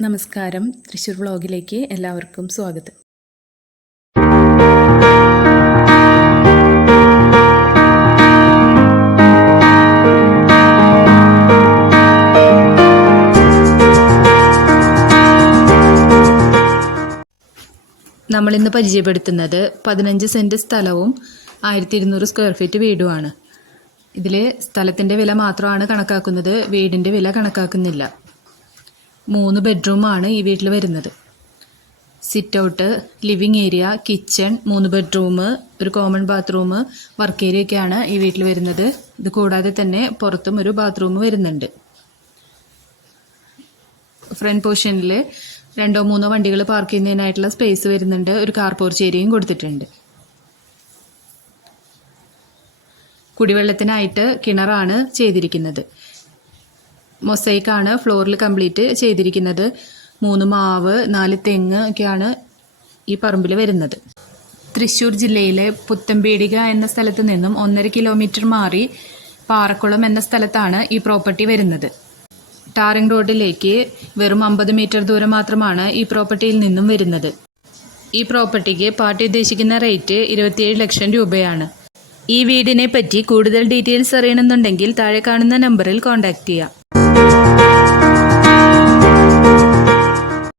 നമസ്കാരം. തൃശ്ശൂർ വ്ളോഗിലേക്ക് എല്ലാവർക്കും സ്വാഗതം. നമ്മളിന്ന് പരിചയപ്പെടുത്തുന്നത് പതിനഞ്ച് സെന്റ് സ്ഥലവും ആയിരത്തി ഇരുന്നൂറ് സ്ക്വയർ ഫീറ്റ് വീടുമാണ്. ഇതിൽ സ്ഥലത്തിന്റെ വില മാത്രമാണ് കണക്കാക്കുന്നത്. വീടിന്റെ വില കണക്കാക്കുന്നില്ല. മൂന്ന് ബെഡ്റൂമാണ് ഈ വീട്ടിൽ വരുന്നത്. Sit out living area kitchen മൂന്ന് ബെഡ്റൂം ഒരു കോമൺ ബാത്റൂം വർക്ക് ഏരിയ ഒക്കെയാണ് ഈ വീട്ടിൽ വരുന്നത്. ഇത് കൂടാതെ തന്നെ പുറത്തും ഒരു ബാത്റൂം വരുന്നുണ്ട്. ഫ്രണ്ട് പോർഷനിൽ രണ്ടോ മൂന്നോ വണ്ടികൾ പാർക്ക് ചെയ്യുന്നതിനായിട്ടുള്ള സ്പേസ് വരുന്നുണ്ട്. ഒരു കാർ പോർച്ച് ഏരിയയും കൊടുത്തിട്ടുണ്ട്. കുടിവെള്ളത്തിനായിട്ട് കിണറാണ് ചെയ്തിരിക്കുന്നത്. മൊസൈക്കാണ് ഫ്ലോറിൽ കംപ്ലീറ്റ് ചെയ്തിരിക്കുന്നത്. മൂന്ന് മാവ് നാല് തെങ്ങ് ഒക്കെയാണ് ഈ പറമ്പിൽ വരുന്നത്. തൃശ്ശൂർ ജില്ലയിലെ പുത്തമ്പേടിക എന്ന സ്ഥലത്ത് നിന്നും ഒന്നര കിലോമീറ്റർ മാറി പാറക്കുളം എന്ന സ്ഥലത്താണ് ഈ പ്രോപ്പർട്ടി വരുന്നത്. ടാറിംഗ് റോഡിലേക്ക് വെറും അമ്പത് മീറ്റർ ദൂരം മാത്രമാണ് ഈ പ്രോപ്പർട്ടിയിൽ നിന്നും വരുന്നത്. ഈ പ്രോപ്പർട്ടിക്ക് പാർട്ടി ഉദ്ദേശിക്കുന്ന റേറ്റ് ഇരുപത്തിയേഴ് ലക്ഷം രൂപയാണ്. ഈ വീടിനെ പറ്റി കൂടുതൽ ഡീറ്റെയിൽസ് അറിയണമെന്നുണ്ടെങ്കിൽ താഴെ കാണുന്ന നമ്പറിൽ കോൺടാക്റ്റ് ചെയ്യാം. Thank you.